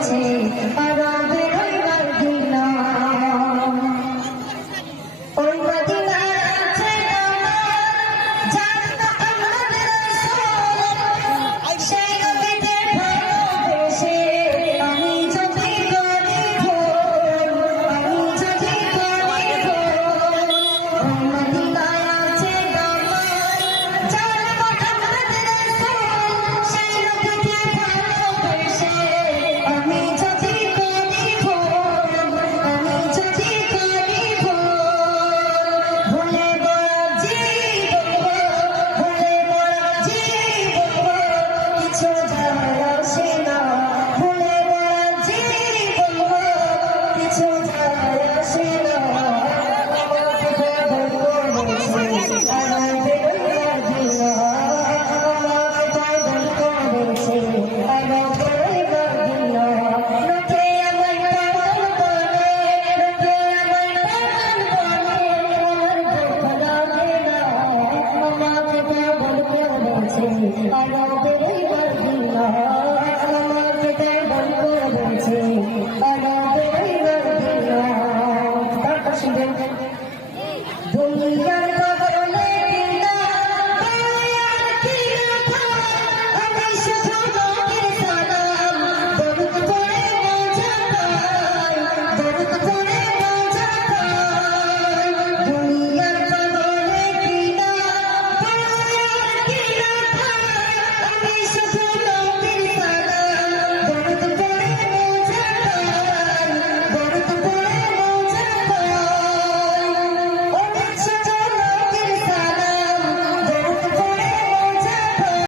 বলছে আর বেরোইবার দিন না। ওই মদিনার আছে জান্নাত আমাদের রাসূল, সেই নবীকে ভালোবেসে আমি যদি করি ভুল, আমি যদি করি ভুল। ওই মদিনায় আছে জান্নাত আমাদের রাসূল, সেই নবীকে ভালোবেসে আমি যদি করি ভুল, আমি যদি করি ভুল। ভুলে বাজি ভুলে বাজি কিছু যায় আসে না। ভুলে বাজি কিছু যায় আসে না। আমাকে পাগল করেছে আর বেরোইবার দিন না। আমাকে পাগল করেছে আর বেরোইবার দিন না। লোকে আমায় পাগল বলে, লোকে আমায় পাগল বলে, আমার দুঃখ লাগে না। আমাকে পাগল করেছে আর বেরোইবার দিন না। আমাকে পাগল করেছে আর